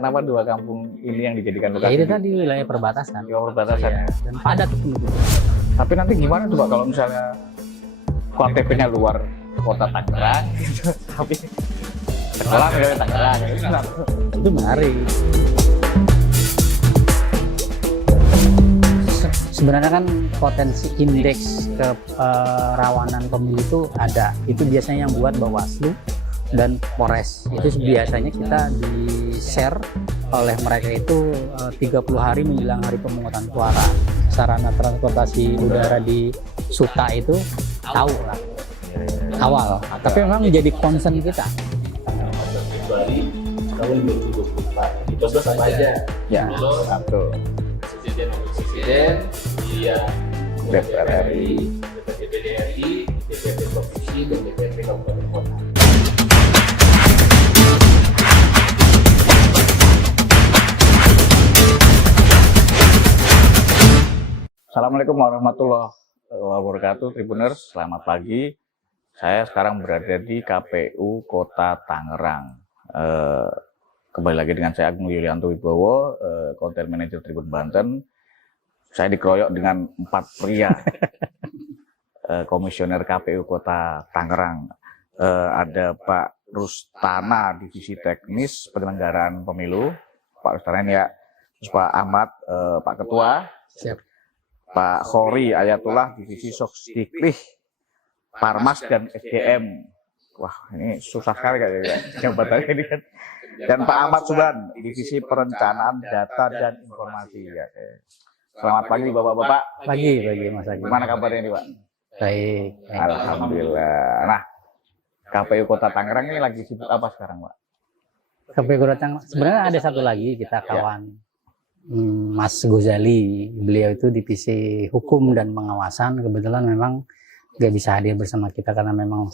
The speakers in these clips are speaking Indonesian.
Kenapa dua kampung ini yang dijadikan Ya lokasi? itu tadi wilayah perbatasan. Wilayah perbatasan ya. Dan padat penduduk. Tapi nanti gimana tuh Pak kalau misalnya KTP-nya luar kota Tangerang, tapi sekolah misalnya Tangerang, Itu menarik. Sebenarnya kan potensi indeks kerawanan pemilu itu ada. Itu biasanya yang buat Bawaslu dan Polres. Itu biasanya kita di-share oleh mereka itu 30 hari menjelang hari pemungutan suara. Sarana transportasi udara di Suta itu tahu lah. Awal. Tapi memang menjadi concern kita. Februari tahun 2024 dicoblos apa aja? ya satu Presiden, dia DPR RI, DPD RI, DPD provinsi, dan DPRD kabupaten kota. Assalamualaikum warahmatullahi wabarakatuh, Tribuners. Selamat pagi. Saya sekarang berada di KPU Kota Tangerang. Kembali lagi dengan saya Agung Yulianto Wibowo, Content Manager Tribun Banten. Saya dikeroyok dengan 4 pria, Komisioner KPU Kota Tangerang. Ada Pak Rustana, Divisi Teknis Penyelenggaraan Pemilu. Pak Rustana ini ya. Terus Pak Ahmad, Pak Ketua. Siap. Pak Khori Ayatullah, Divisi Sosdiklih, Parmas dan SDM. Wah, ini susah sekali kayaknya jabatannya ini kan. Dan Pak Ahmad Subhan, Divisi Perencanaan Data dan Informasi. Ya, selamat pagi Bapak-bapak. Pagi Mas Agus. Gimana kabarnya ini Pak? Baik. Alhamdulillah. Nah, KPU Kota Tangerang ini lagi sibuk apa sekarang Pak? KPU Kota Tangerang. Sebenarnya ada satu lagi kita kawan. Mas Gozali, beliau itu divisi hukum dan pengawasan, kebetulan memang nggak bisa hadir bersama kita karena memang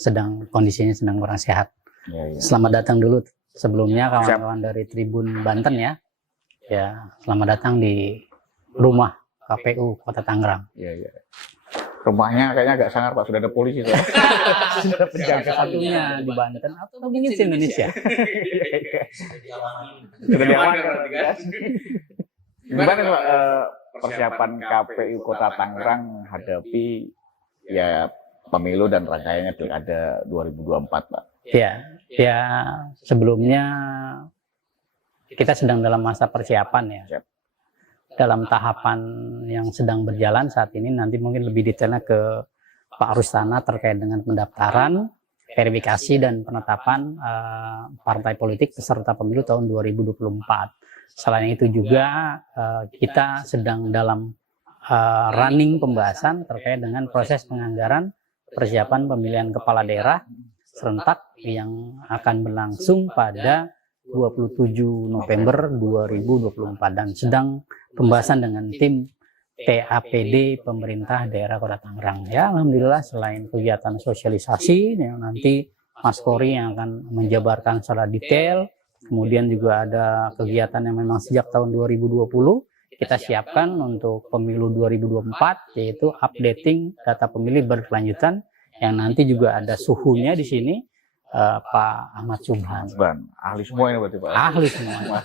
kondisinya sedang kurang sehat. Ya. Selamat datang dulu sebelumnya kawan-kawan dari Tribun Banten ya. Ya, selamat datang di rumah KPU Kota Tangerang. Iya. Rumahnya kayaknya agak sangar Pak, sudah ada polisi tuh. Sudah penjaga Satunya di Banten atau mungkin di Indonesia. Sudah diamankan. Gimana Pak persiapan KPU Kota Tangerang hadapi ya pemilu dan rangkaiannya Pilkada 2024 Pak? Ya sebelumnya kita sedang dalam masa persiapan ya. Siap. Dalam tahapan yang sedang berjalan saat ini, nanti mungkin lebih detailnya ke Pak Rustana terkait dengan pendaftaran, verifikasi dan penetapan partai politik peserta pemilu tahun 2024. Selain itu juga kita sedang dalam running pembahasan terkait dengan proses penganggaran persiapan pemilihan kepala daerah serentak yang akan berlangsung pada 27 November 2024 dan sedang pembahasan dengan tim TAPD pemerintah daerah Kota Tangerang. Ya, alhamdulillah selain kegiatan sosialisasi yang nanti Mas Khori yang akan menjabarkan secara detail, kemudian juga ada kegiatan yang memang sejak tahun 2020 kita siapkan untuk pemilu 2024, yaitu updating data pemilih berkelanjutan yang nanti juga ada suhunya di sini, Pak Ahmad Subhan. Ahli semua ini berarti Pak? Ahli semua.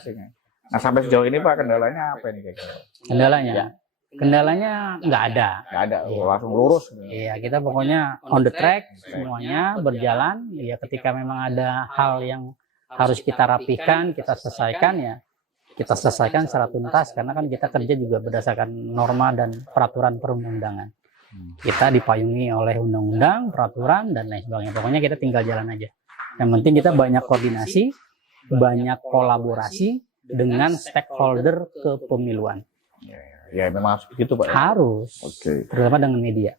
Nah sampai sejauh ini Pak kendalanya apa ini kira-kira? Kendalanya? Ya. Kendalanya nggak ada. Nggak ada, langsung lurus. Iya, kita pokoknya on the track, semuanya berjalan. Ya, ketika memang ada hal yang harus kita rapihkan, kita selesaikan ya, kita selesaikan secara tuntas karena kan kita kerja juga berdasarkan norma dan peraturan perundang-undangan. Kita dipayungi oleh undang-undang, peraturan dan lain sebagainya. Pokoknya kita tinggal jalan aja. Yang penting kita banyak koordinasi, banyak kolaborasi dengan stakeholder kepemiluan. Ya memang harus begitu Pak. Harus. Oke. Terutama dengan media.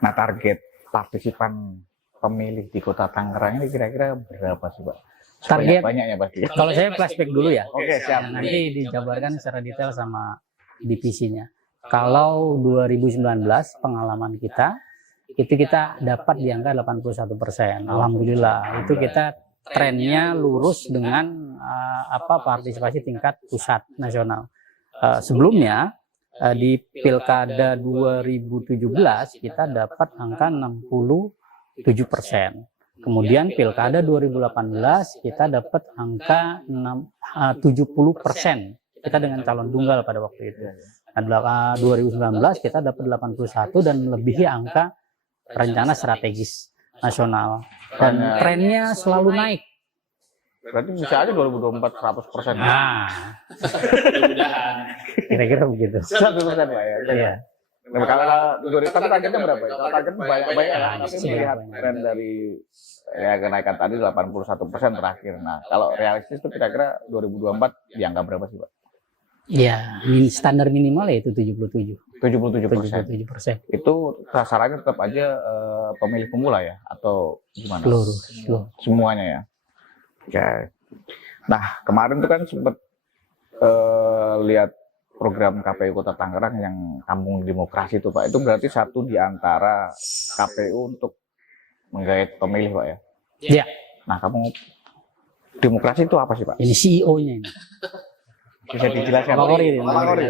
Nah target partisipan pemilih di Kota Tangerang ini kira-kira berapa sih Pak? Target banyaknya pasti. Kalau saya flashback dulu ya. Oke, siap. Nah, nanti dijabarkan secara detail sama divisinya. Kalau 2019 pengalaman kita itu kita dapat di angka 81%. Alhamdulillah. Itu kita trennya lurus dengan partisipasi tingkat pusat nasional. Sebelumnya di Pilkada 2017 kita dapat angka 67%. Kemudian pilkada 2018 kita dapat angka 70%. Kita dengan calon tunggal pada waktu itu. Nah, 2019 kita dapat 81 dan melebihi angka rencana strategis nasional. Dan trennya selalu naik. Berarti bisa aja 2024 100%. Nah, kira-kira begitu. 100% lah ya. Iya. Nah, kalau tapi targetnya berapa ya? Kalau target banyak lah, tapi melihat tren dari ya kenaikan tadi 81% terakhir. Nah, kalau realistis itu kira-kira 2024 di angka berapa sih, Pak? Ya, standar minimal ya itu 77. 77%. Itu sasarannya tetap aja pemilih pemula ya atau gimana? Seluruh. Semuanya ya. Oke. Nah, kemarin tuh kan sempat lihat program KPU Kota Tangerang yang Kampung Demokrasi itu, Pak. Itu berarti satu di antara KPU untuk menggait pemilih, Pak ya? Iya. Nah, Kampung Demokrasi itu apa sih, Pak? Ini CEO-nya ini. Bisa dijelaskan? Pak Kori ini. Pak Kori.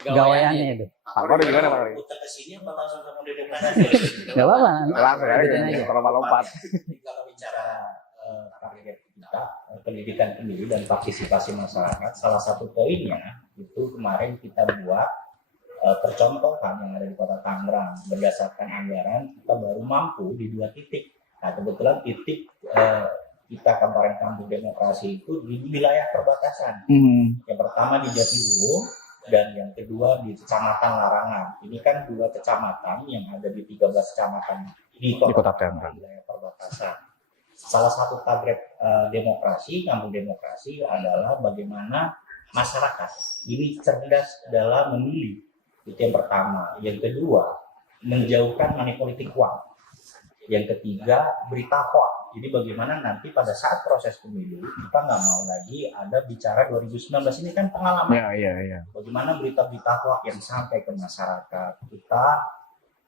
Gawayannya itu. Pak Kori gimana, Pak Kori? Kita kesini apa langsung Kampung Demokrasi? Gak apa-apa. Langsung Lanjutin aja, aja. lompat-lompat. Kalau bicara target kita, pendidikan pemilih dan partisipasi masyarakat, salah satu poinnya itu kemarin kita buat percontohan yang ada di Kota Tangerang. Berdasarkan anggaran kita baru mampu di 2 titik. Nah, kebetulan titik kita kemarin Kampung Demokrasi itu di wilayah perbatasan. Yang pertama di Jatiuwung dan yang kedua di Kecamatan Larangan. Ini kan 2 kecamatan yang ada di 13 kecamatan di Kota Tangerang, wilayah perbatasan. Salah satu target demokrasi, Kampung Demokrasi adalah bagaimana masyarakat ini cerdas dalam memilih. Itu yang pertama. Yang kedua, menjauhkan money politik uang. Yang ketiga, berita hoax. Jadi bagaimana nanti pada saat proses pemilu kita nggak mau lagi ada bicara 2019 ini kan pengalaman. Iya. Bagaimana berita-berita hoax yang sampai ke masyarakat. Kita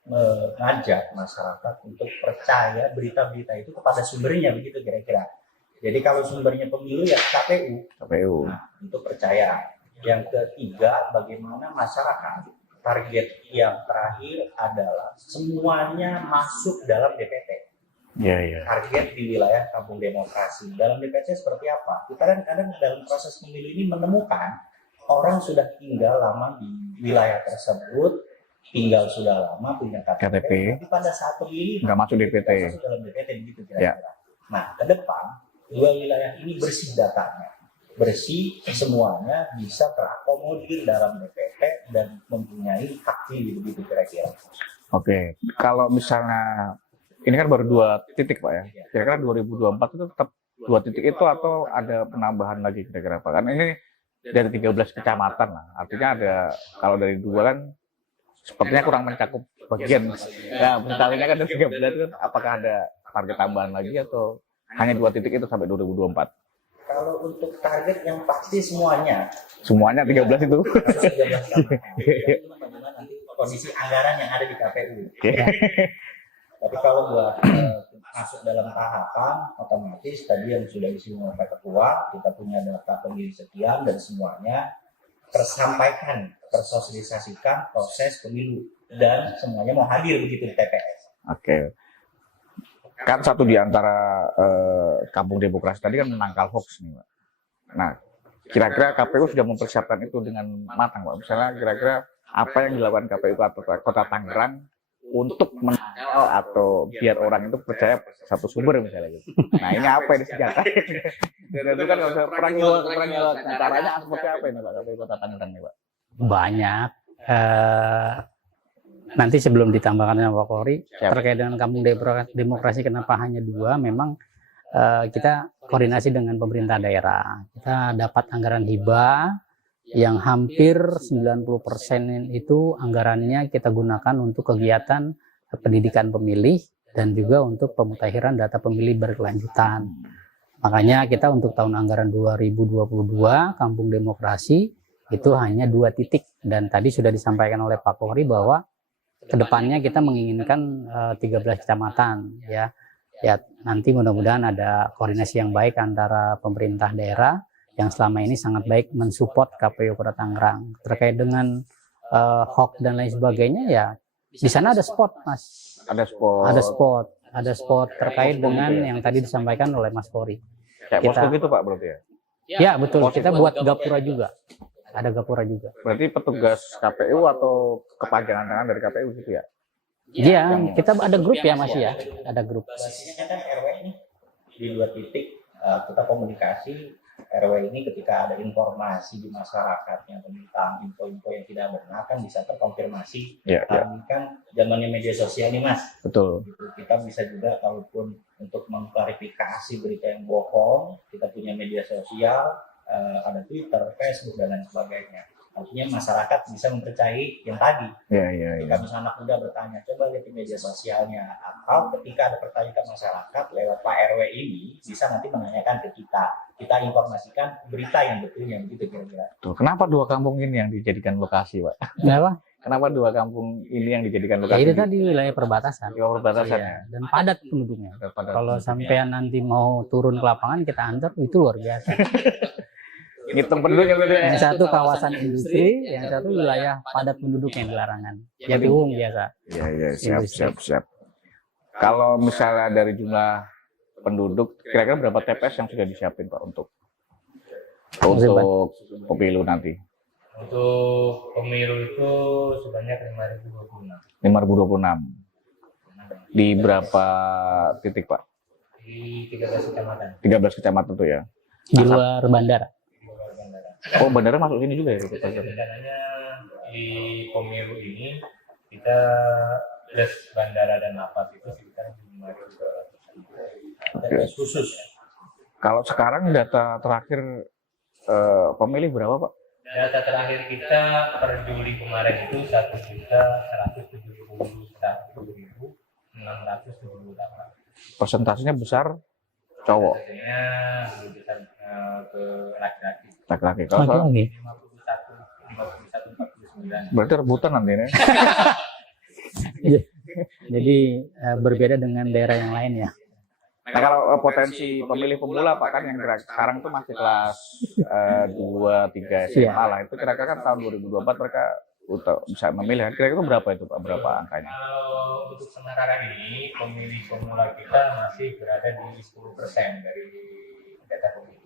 mengajak masyarakat untuk percaya berita-berita itu kepada sumbernya, begitu kira-kira. Jadi kalau sumbernya pemilu ya KPU. Nah, untuk percaya. Yang ketiga, bagaimana masyarakat, target yang terakhir adalah semuanya masuk dalam DPT. Iya. Target di wilayah Kampung Demokrasi. Dalam DPT seperti apa? Kita kadang-kadang dalam proses pemilu ini menemukan orang sudah tinggal lama di wilayah tersebut, tinggal sudah lama punya KTP, tapi pada saat pemilu nggak masuk DPT. Masuk dalam DPT begitu kira-kira. Ya. Nah, ke depan 2 wilayah ini bersih datanya, bersih semuanya bisa terakomodir dalam DPT dan mempunyai hak pilih begitu kira-kira. Oke, kalau misalnya ini kan baru 2 titik, Pak ya. Kira-kira 2024 itu tetap 2 titik itu atau ada penambahan lagi kira-kira, Pak? Kan ini dari 13 kecamatan lah. Artinya ada, kalau dari 2 kan sepertinya kurang mencakup bagian. Nah, misalnya kan dari 13 itu apakah ada target tambahan lagi atau hanya 2 titik itu sampai 2024? Kalau untuk target yang pasti semuanya 13 itu. 13 bagaimana nanti kondisi anggaran yang ada di KPU. Tapi kalau buat masuk dalam tahapan, otomatis tadi yang sudah disinggung oleh Pak Ketua, kita punya data pemilih sekian dan semuanya tersampaikan, tersosialisasikan proses pemilu dan semuanya mau hadir begitu di TPS. Oke. Kan satu di antara Kampung Demokrasi tadi kan menangkal hoax nih, Pak. Nah, kira-kira KPU sudah mempersiapkan itu dengan matang, Pak. Misalnya kira-kira apa yang dilakukan KPU Kota Tangerang untuk menangkal atau biar orang itu percaya satu sumber misalnya gitu. Nah, ini apa yang disediakan? Dan itu kan nggak usah perang hoax. Nah, caranya seperti apa ini, Pak, KPU Kota Tangerang nih, Pak? Banyak. Nanti sebelum ditambahkan sama Pak Kori, terkait dengan Kampung Demokrasi kenapa hanya 2, memang kita koordinasi dengan pemerintah daerah. Kita dapat anggaran hibah yang hampir 90% itu anggarannya kita gunakan untuk kegiatan pendidikan pemilih dan juga untuk pemutakhiran data pemilih berkelanjutan. Makanya kita untuk tahun anggaran 2022 Kampung Demokrasi itu hanya 2 titik dan tadi sudah disampaikan oleh Pak Kori bahwa kedepannya kita menginginkan 13 kecamatan ya nanti mudah-mudahan ada koordinasi yang baik antara pemerintah daerah yang selama ini sangat baik mensupport KPU Kota Tangerang terkait dengan hoax dan lain sebagainya ya di sana ada spot, Mas. Ada spot. Ada spot. ada spot terkait dengan yang tadi disampaikan oleh Mas Pori. Kayak Kita- posko gitu Pak berarti ya? Ya betul, kita buat gapura juga. Ada gapura juga. Berarti petugas KPU atau kepanjangan tangan dari KPU gitu ya? Iya, kita ada grup ya Mas ya, ada grup. Basisnya kan RW nih di 2 titik kita komunikasi RW ini ketika ada informasi di masyarakatnya tentang info-info yang tidak benar kan bisa terkonfirmasi. Iya, iya. Karena kan zamannya media sosial nih Mas. Betul. Gitu. Kita bisa juga kalaupun untuk mengklarifikasi berita yang bohong, kita punya media sosial, ada Twitter, Facebook dan lain sebagainya. Artinya masyarakat bisa mempercayai yang tadi. Iya, iya, iya. Ketika misalnya anak muda bertanya, coba lihat di media sosialnya. Atau ketika ada pertanyaan ke masyarakat lewat Pak RW ini, bisa nanti menanyakan ke kita. Kita informasikan berita yang betul, yang begitu kira-kira. Tuh, kenapa 2 kampung ini yang dijadikan lokasi, Pak? Kenapa? Kenapa 2 kampung ini yang dijadikan Ya lokasi? itu tadi wilayah perbatasan. Di perbatasan ya? Iya, dan padat penduduknya. Daripada- Kalau sampean nanti mau turun ke lapangan kita antar itu luar biasa. Ngitung penduduk ya berarti ya? Yang satu kawasan industri, yang satu wilayah padat penduduk yang di larangan. Jatiwung biasa. Iya, iya, siap, Industri. siap, siap. Kalau misalnya dari jumlah penduduk, kira-kira berapa TPS yang sudah disiapin Pak untuk pemilu nanti? Untuk pemilu itu sebanyak 5.026 5.026. Di berapa titik Pak? di 13 kecamatan 13 kecamatan tuh ya? Di luar bandara. di luar bandara. Oh, bandara masuk sini juga ya? Jadi rencananya di pemilu ini kita plus bandara dan lapas itu sekitar 5.200 Oke. khusus. Kalau sekarang data terakhir pemilih berapa Pak? Data terakhir kita per Juli kemarin itu 1.171.678. Persentasenya besar cowok, Biasanya lebih besar ke laki-laki. laki-laki. Kalau soal- Lagi. 51, 49. berarti rebutan nanti nih. Jadi berbeda dengan daerah yang lain ya. Nah kalau potensi pemilih pemula Pak kan yang sekarang tuh masih kelas 2, 3 SMA Iya. lah, itu kira-kira kan tahun 2024 mereka bisa memilih. Kira-kira berapa itu Pak? Berapa angkanya? Kalau untuk sementara ini pemilih pemula kita masih berada di 10% dari data pemilih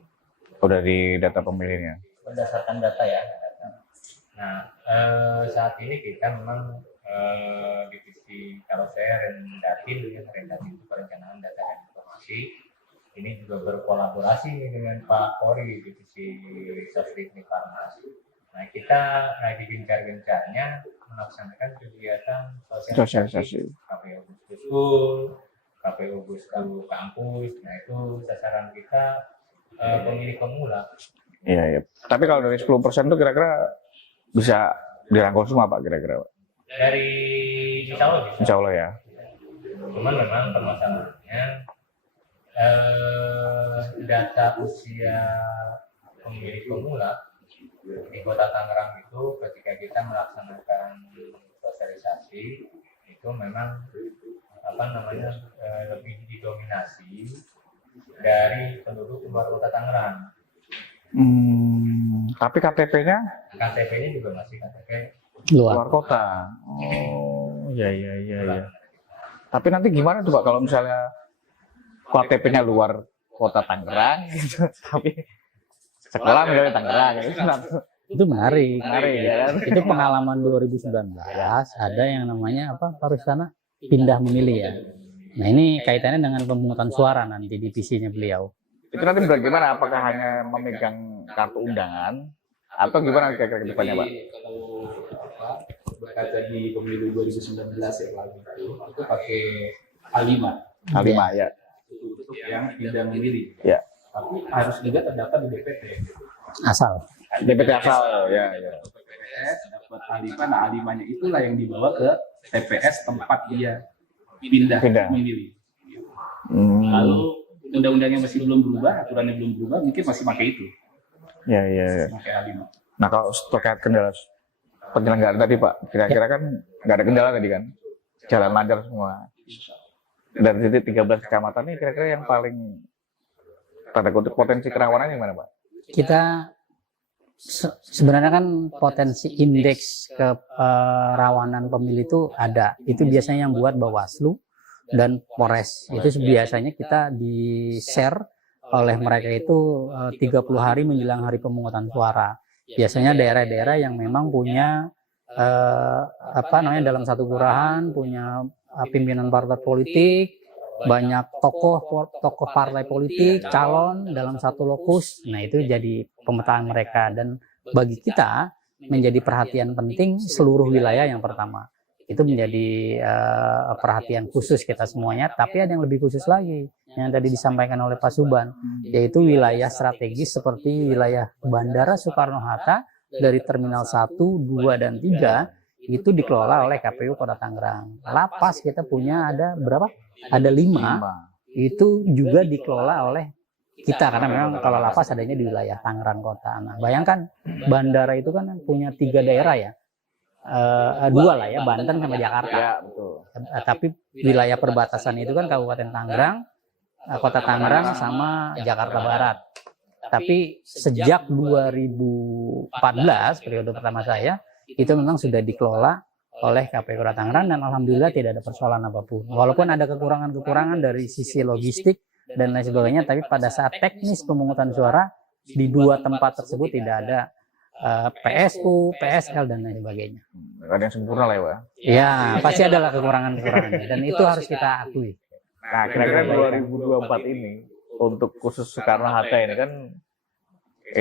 Oh dari data pemilihnya. Berdasarkan data ya. Nah, saat ini kita memang divisi, kalau saya Rendatin itu perencanaan data dan informasi, ini juga berkolaborasi nih dengan Pak Pori divisi Sosteknik Farmasi. Nah, kita lagi gencar-gencarnya melaksanakan kegiatan Sosialisasi. KPU Bus School, KPU Bus Kampus. Nah, itu sasaran kita pemilih pemula. Iya, iya. Tapi kalau dari 10% tuh kira-kira bisa dirangkul semua Pak kira-kira Pak? Dari insya Allah bisa. Insya Allah ya. Cuman memang permasalahannya data usia pemilih pemula di Kota Tangerang itu ketika kita melaksanakan sosialisasi itu memang lebih didominasi dari penduduk luar Kota Tangerang. Tapi KTP-nya KTP-nya juga masih KTP Luar. luar kota. Oh, iya, iya, iya, iya. Tapi nanti gimana tuh Pak kalau misalnya KTP-nya luar kota Tangerang gitu, tapi sekolah misalnya Tangerang gitu. Itu menarik. Menarik ya kan? Itu pengalaman 2019 ada yang namanya apa Pak Rustana pindah memilih ya. Nah ini kaitannya dengan pemungutan suara nanti di divisinya beliau. Itu nanti bagaimana? Apakah hanya memegang kartu undangan atau gimana kira-kira ke depannya Pak? Kalau berkata di pemilu 2019 yang lalu itu pakai A5 A5 ya. untuk yang tidak memilih. Ya. Tapi harus juga terdaftar di DPT. Asal. DPT asal ya, ya. TPS dapat A5, nah A5-nya itulah yang dibawa ke TPS tempat dia pindah Pindah. memilih. Hmm. Lalu undang-undangnya masih belum berubah, aturannya belum berubah, mungkin masih pakai itu, Ya, ya, ya. pakai A5. Nah kalau terkait kendala penyelenggaraan tadi Pak, kira-kira kan nggak ada kendala tadi kan? Jalan lancar semua. Dari titik 13 kecamatan ini kira-kira yang paling tanda kutip potensi kerawanan yang mana Pak? Kita sebenarnya kan potensi indeks kerawanan pemilih itu ada. Itu biasanya yang buat Bawaslu dan Polres. Itu biasanya kita di-share oleh mereka itu 30 hari menjelang hari pemungutan suara. Biasanya daerah-daerah yang memang punya dalam satu kelurahan punya pimpinan partai politik, banyak tokoh partai politik, calon dalam satu lokus. Nah, itu jadi pemetaan mereka, dan bagi kita menjadi perhatian penting seluruh wilayah. Yang pertama itu menjadi perhatian khusus kita semuanya, tapi ada yang lebih khusus lagi yang tadi disampaikan oleh Pak Suban, yaitu wilayah strategis seperti wilayah Bandara Soekarno-Hatta dari Terminal 1, 2, dan 3 itu dikelola oleh KPU Kota Tangerang. Lapas kita punya ada berapa? Ada 5. Itu juga dikelola oleh kita, karena memang kalau lapas adanya di wilayah Tangerang Kota. Nah, bayangkan bandara itu kan punya 3 daerah ya, 2 lah ya, Banten sama Jakarta. Ya, betul. Tapi wilayah perbatasan itu kan Kabupaten Tangerang, Kota Tangerang sama Jakarta Barat. Tapi sejak 2014 periode pertama saya itu memang sudah dikelola oleh KPU Kota Tangerang, dan alhamdulillah tidak ada persoalan apapun. Walaupun ada kekurangan-kekurangan dari sisi logistik dan lain sebagainya, tapi pada saat teknis pemungutan suara di 2 tempat tersebut tidak ada PSU, PSL, dan lain sebagainya. Ada yang sempurna lah ya, Pak. Ya, pasti adalah kekurangan-kekurangan, dan itu harus kita akui. Nah, kira-kira 2024 ini untuk khusus Soekarno-Hatta ini kan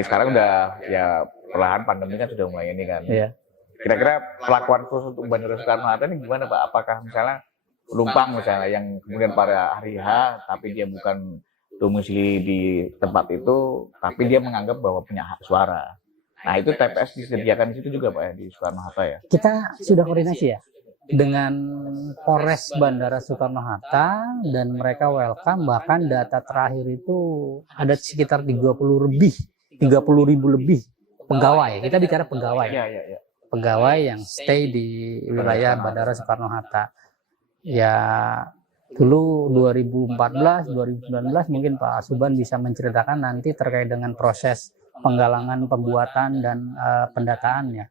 sekarang udah ya perlahan pandemi kan sudah mulai ini kan. Iya. Kira-kira pelakuan khusus untuk Bandara Soekarno-Hatta ini gimana, Pak? Apakah misalnya penumpang misalnya yang kemudian pada hari H tapi dia bukan domisili di tempat itu, tapi dia menganggap bahwa punya hak suara. Nah, itu TPS disediakan di situ juga, Pak, ya, di Soekarno-Hatta ya? Kita sudah koordinasi ya dengan Polres Bandara Soekarno-Hatta, dan mereka welcome. Bahkan data terakhir itu ada sekitar 30.000 lebih pegawai. Kita bicara pegawai. Iya. Pegawai yang stay di wilayah Bandara Soekarno-Hatta. Ya, dulu 2014, 2019 mungkin Pak Suban bisa menceritakan nanti terkait dengan proses penggalangan, pembuatan, dan pendataannya.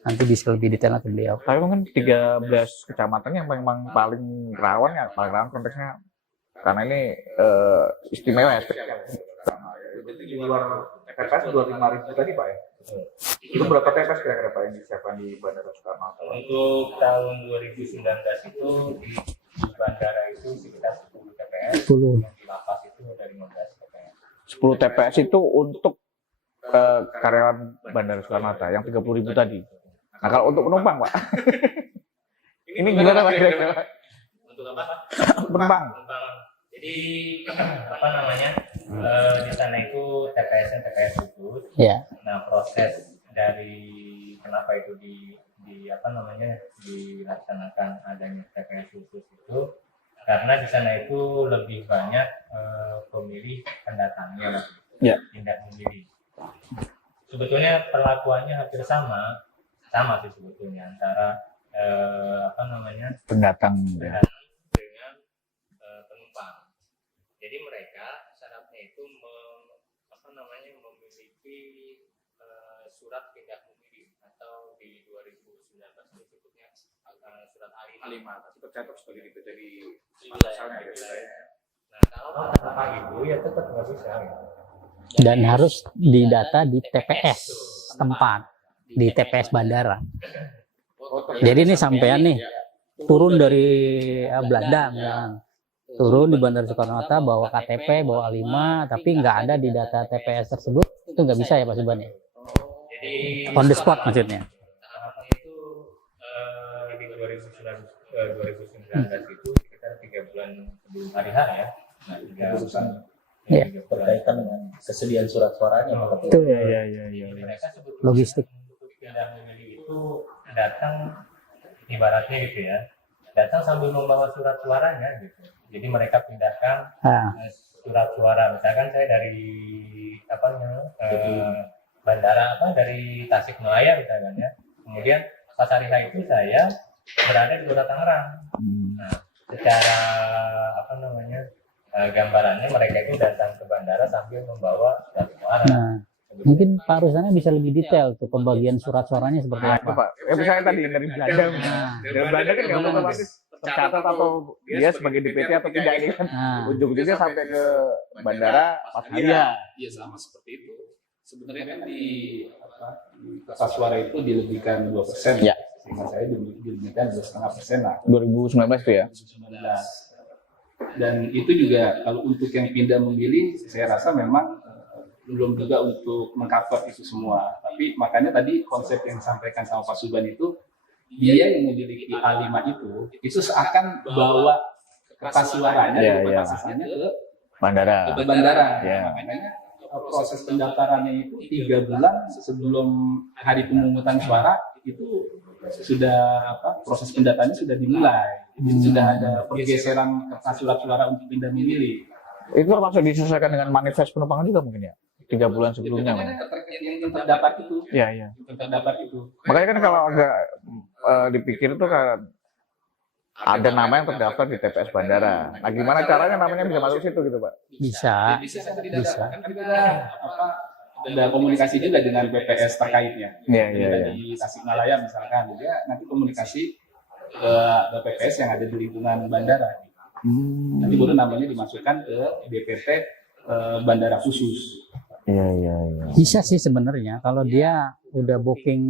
Nanti bisa lebih detail ke beliau. Tapi mungkin 13 kecamatan yang memang paling rawan ya, paling rawan konteksnya. Karena ini istimewa ya. Jadi di luar TPS 25.000 tadi, Pak ya? Itu berapa TPS kira-kira, Pak, yang disiapkan di Bandara Soekarno-Hatta? Untuk tahun 2019 itu di bandara itu sekitar 10 TPS, 10. yang di lapas itu ada 15 TPS. 10 TPS itu untuk karyawan Bandara Soekarno-Hatta yang 30.000 tadi. Nah, kalau untuk penumpang, Pak, ini gimana, Pak, kira-kira? Untuk apa? Penumpang. Jadi di sana itu TPS-nya TPS khusus. Ya. Nah, proses dari kenapa itu dilaksanakan adanya TPS khusus itu karena di sana itu lebih banyak pemilih pendatangnya, tindak memilih. Sebetulnya perlakuannya hampir sama sih sebetulnya antara Pendatang. dengan penumpang. Jadi mereka syaratnya itu memiliki surat tindak memilih, atau di 2019 disebutnya surat A5, tapi tercatat sebagai dari asalnya gitu. Nah, kalau tanpa itu ya tetap nggak bisa. Dan harus didata di TPS tempat, di TPS bandara. Jadi ini sampean nih turun dari Belanda misalkan, turun di Bandara Soekarno-Hatta bawa KTP, bawa A5, tapi nggak ada di data TPS tersebut, itu nggak bisa ya Pak Suban ya? Jadi On the spot maksudnya. tahapan itu di 2019 itu sekitar 3 bulan sebelum hari H ya. Nah, Iya. Berkaitan dengan kesediaan surat suaranya, Pak. Itu Iya. mereka sebetulnya logistik. untuk pindah memilih itu datang ibaratnya gitu ya, datang sambil membawa surat suaranya gitu. Jadi mereka pindahkan Nah, surat suara, misalkan saya dari bandara dari Tasikmalaya misalkan ya, kemudian pas hari H itu saya berada di Kota Tangerang. Nah, secara gambarannya mereka itu datang ke bandara sambil membawa surat suara. nah, mungkin Pak Rusana bisa lebih detail tuh pembagian surat suaranya seperti Nah, itu, apa. Pak. Misalnya tadi dari Belanda. Nah, Dari Belanda kan nggak otomatis tercatat atau dia sebagai DPT atau tidak ini kan. Nah, Ujung-ujungnya sampai ke bandara pas Iya, sama seperti itu. Sebenarnya kan di kertas suara itu dilebihkan 2%. Ya. Sehingga saya dilebihkan 2,5% lah. 2019 itu ya. 2019. Dan itu juga kalau untuk yang pindah memilih, saya rasa memang belum juga untuk mengcover itu semua. Tapi makanya tadi konsep yang disampaikan sama Pak Suban itu, dia yang memiliki A5 itu seakan bawa kertas suaranya, Iya, iya. kertas sisanya ke Bandara. bandara. Iya. Makanya proses pendaftarannya itu 3 bulan sebelum hari pemungutan suara itu sudah proses pendataannya sudah dimulai. Jadi sudah ada pergeseran kertas surat-suara untuk pindah memilih. Itu termasuk disesuaikan dengan manifest penumpang juga mungkin ya. 3 bulan sebelumnya. Itu kan terkait yang terdapat itu. Iya, iya. Yang terdapat itu. Makanya kan kalau agak dipikir itu kan ada nama yang terdaftar di TPS bandara. Nah, gimana caranya namanya bisa masuk situ gitu, Pak? bisa. Bisa. Kan kita ada komunikasi juga dengan BPS terkaitnya. Iya, iya, Kita iya. di Tasikmalaya misalkan, dia nanti komunikasi ke BPS yang ada di lingkungan bandara. Nanti baru namanya dimasukkan ke DPT bandara khusus. Iya, iya, iya. Bisa sih sebenarnya kalau dia udah booking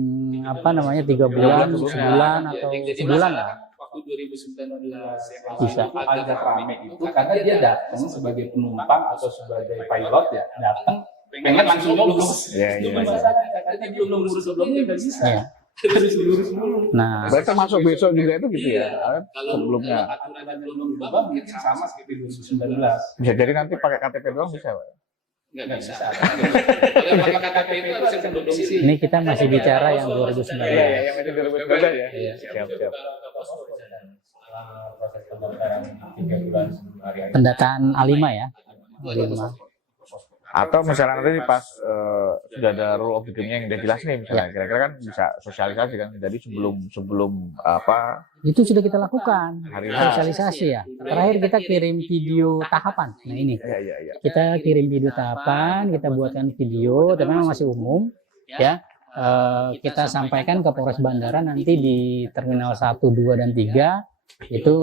3 bulan, sebulan atau sebulan lah. Waktu 2019 Bisa. itu agak rame itu karena dia datang sebagai penumpang atau sebagai pilot ya, datang pengen langsung lulus. Iya, iya, iya. Katanya belum ngurus sebelumnya nggak bisa. Iya. Harus diurus dulu. Nah, Berarti masuk besok juga itu gitu ya? Sebelumnya. Aturan belum berubah mungkin sama seperti 2019. Bisa jadi nanti pakai KTP doang bisa, Pak? Nggak bisa. Kalau pakai KTP itu harus yang berdomisili. ini kita masih bicara yang 2019. yang itu 2019 ya? Iya. Siap, siap. Proses pendaftaran 3 bulan sebelum hari ini. Pendataan A5 ya. A5. Atau misalnya nanti pas sudah ada rule of the game-nya yang udah jelas nih misalnya, kira-kira kan bisa sosialisasi kan, jadi sebelum apa Itu sudah kita lakukan. hari Sosialisasi ya. Terakhir kita kirim video tahapan. Nah ini. iya, iya, iya. Kita kirim video tahapan, kita buatkan video, tapi memang masih umum ya. Kita sampaikan ke Polres Bandara nanti di Terminal 1, 2, dan 3 itu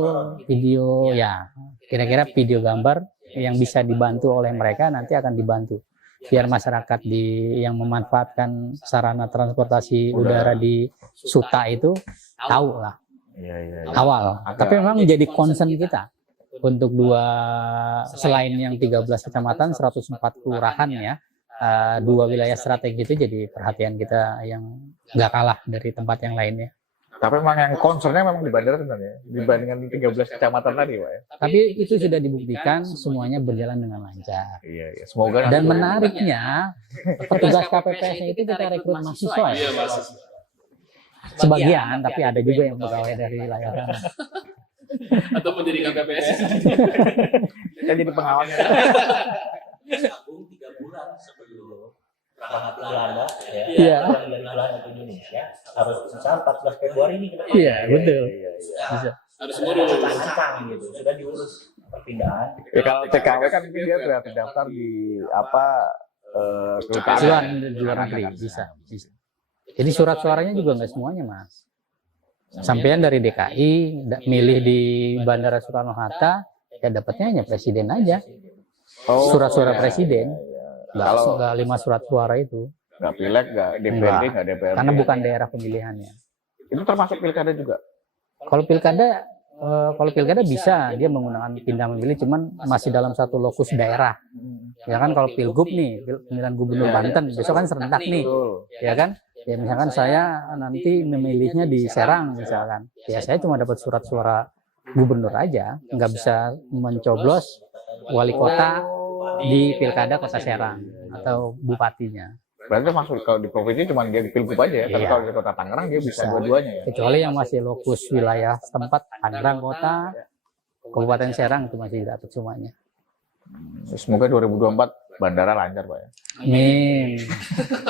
video ya, kira-kira video gambar yang bisa dibantu oleh mereka nanti akan dibantu biar masyarakat yang memanfaatkan sarana transportasi udara di Suta itu tahu lah Iya, iya, iya. awal. Tapi memang menjadi concern kita untuk selain yang 13 kecamatan, 104 kelurahan ya, 2 wilayah strategi itu jadi perhatian kita yang nggak kalah dari tempat yang lainnya. Tapi memang yang concernnya memang di bandara sebenarnya dibandingkan 13 kecamatan tadi, Pak ya. Tapi itu sudah dibuktikan semuanya berjalan dengan lancar. Iya, iya. Semoga Dan nanti- menariknya petugas KPPS itu kita rekrut mahasiswa ya. Sebagian, tapi ada juga yang pegawai dari layanan. Atau menjadi KPPS. kita jadi pengawasnya. Agung 3 bulan sebelum berangkat Belanda ya. Iya. Pulang dari Belanda ke Indonesia harus misalnya 14 Februari ini kita Iya, betul. Iya, iya. Bisa. Harus ngurus. ancang gitu sudah diurus perpindahan. Ya, kalau TKW kan mungkin dia sudah terdaftar di apa Surat di luar negeri bisa. Jadi surat suaranya juga nggak semuanya, Mas. Sampean dari DKI milih di Bandara Soekarno-Hatta, ya dapatnya hanya presiden aja. Oh, Surat suara iya, presiden. iya, iya. Nggak 5 surat suara itu. Nggak pileg, nggak DPRD, Nggak. nggak DPRD. Karena bukan daerah pemilihannya. Itu termasuk pilkada juga. Kalau pilkada bisa dia menggunakan pindah memilih, cuman masih dalam satu lokus daerah. Ya kan kalau pilgub nih, pemilihan gubernur Banten, besok kan serentak nih, Betul. ya kan? Ya misalkan saya nanti memilihnya di Serang misalkan, ya saya cuma dapat surat suara gubernur aja, nggak bisa mencoblos wali kota di pilkada kota Serang atau bupatinya. Berarti masuk kalau di provinsi cuma dia di pilgub aja ya. Tapi Iya. kalau di kota Tangerang dia bisa Bisa. dua-duanya ya. Kecuali yang masih lokus wilayah setempat, Tangerang kota, Kabupaten Serang itu masih dapat semuanya. Semoga 2024 bandara lancar, Pak ya. Amin.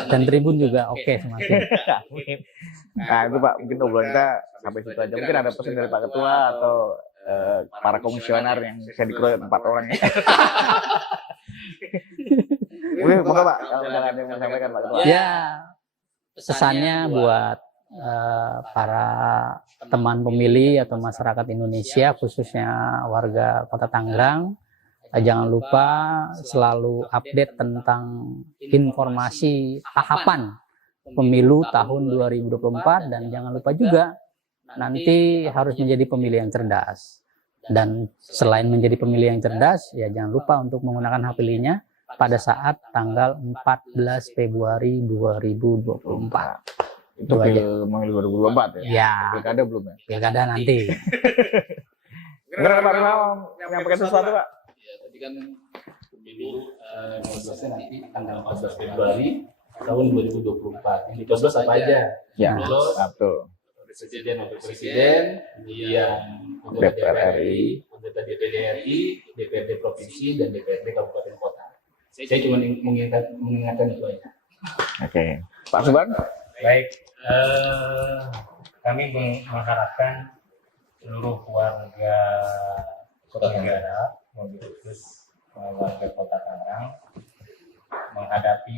Dan tribun juga oke semakin. Nah itu Pak, mungkin obrolan kita sampai situ aja. Mungkin ada pesan dari Pak Ketua atau para komisioner yang bisa dikeroyok 4 orang ya. Mungkin moga Pak, kalau misalnya ada yang mau sampaikan Pak Ketua. Ya, pesannya buat para teman pemilih atau masyarakat Indonesia, khususnya warga Kota Tangerang, jangan lupa selalu update tentang informasi tahapan pemilu tahun 2024, dan jangan lupa juga nanti harus menjadi pemilih yang cerdas. Dan selain menjadi pemilih yang cerdas, ya jangan lupa untuk menggunakan hak pilihnya pada saat tanggal 14 Februari 2024. Itu pemilu 2024 ya? Ya, Pilkada belum ya? pilkada nanti. Gimana Pak Rimau menyampaikan sesuatu Pak? Ya, tadi kan pemilu nyobosnya nanti tanggal 14 Februari tahun 2024. Yang dicoblos apa aja? Ya, Nyoblos betul. Presiden, wakil presiden, kemudian anggota DPR DPR RI, anggota DPD RI, DPRD provinsi, dan DPRD kabupaten kota. Saya cuma mengingatkan itu aja. Oke. Pak Subhan? Baik, kami mengharapkan seluruh warga Kota Negara, mobil khusus warga Kota Tangerang, menghadapi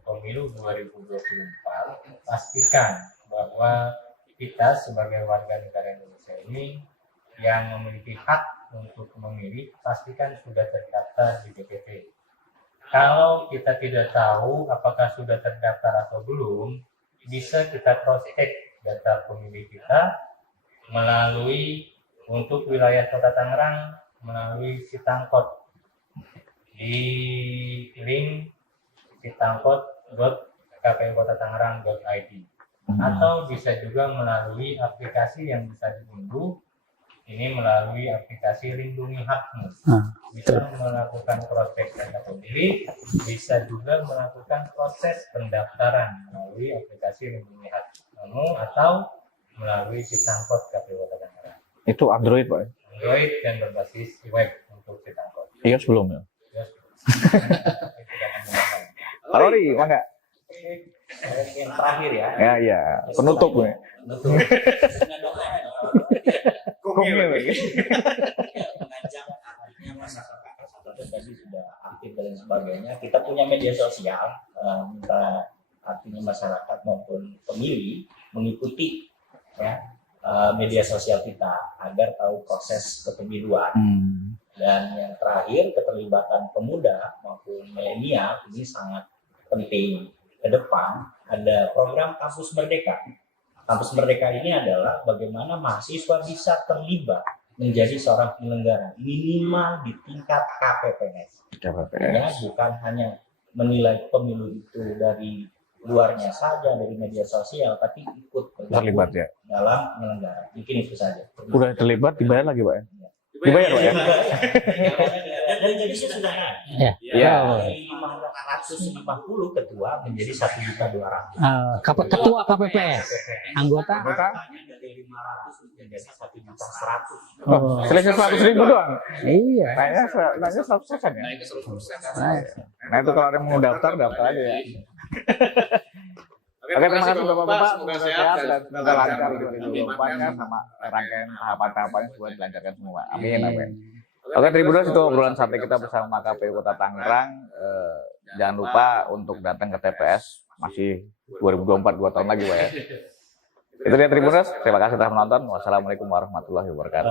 pemilu 2024, pastikan bahwa kita sebagai warga negara Indonesia ini yang memiliki hak untuk memilih, pastikan sudah terdaftar di DPT. Kalau kita tidak tahu apakah sudah terdaftar atau belum, bisa kita cross check data pemilih kita melalui, untuk wilayah Kota Tangerang, melalui Sitangkot di link sitangkot.kpukotatangerang.id, atau bisa juga melalui aplikasi yang bisa diunduh, ini melalui aplikasi Lindungi Hakmu. Bisa melakukan proses data pemilih, bisa juga melakukan proses pendaftaran melalui aplikasi Lindungi Hakmu atau melalui Sitangkot KPU Kota Tangerang. Itu Android Pak? Android dan berbasis web untuk Sitangkot. iOS belum ya? Yes. Pak Rory, mangga? Yang terakhir ya. Ya, iya. Penutup nih. Mengajak artinya masyarakat atau tadi sudah aktif dan sebagainya. Kita punya media sosial, minta artinya masyarakat maupun pemilih mengikuti ya media sosial kita agar tahu proses kepemiluan. Dan yang terakhir, keterlibatan pemuda maupun milenial ini sangat penting. Ke depan ada program Kampus Merdeka. Kampus Merdeka ini adalah bagaimana mahasiswa bisa terlibat menjadi seorang penyelenggara minimal di tingkat KPPS. Ya, bukan hanya menilai pemilu itu dari luarnya saja, dari media sosial, tapi ikut Terlibat ya? dalam penyelenggara. Mungkin itu saja. Udah terlibat, dibayar lagi Pak ya? Dibayar Pak ya? Dan jadi sudah Ya. Iya. dari 550 ketua menjadi 1.200.000. Ketua KPPS, anggota. Dari 500 menjadi 1.100.000. Oh, selisih 100.000 doang? Iya. Kayaknya 100% ya? Naik ke 100%. Nah itu kalau ada yang mau daftar aja ya. Oke, terima kasih Bapak-Bapak, semoga sehat dan semoga lancar di 2024 sama rangkaian tahapan-tahapannya semua dilancarkan semua. Amin, amin. Oke, Tribuners, itu obrolan santai kita bersama KPU Kota Tangerang. Jangan lupa untuk datang ke TPS, masih 2024, 2 tahun lagi Pak ya. Itu dia Tribuners, terima kasih telah menonton. Wassalamualaikum warahmatullahi wabarakatuh.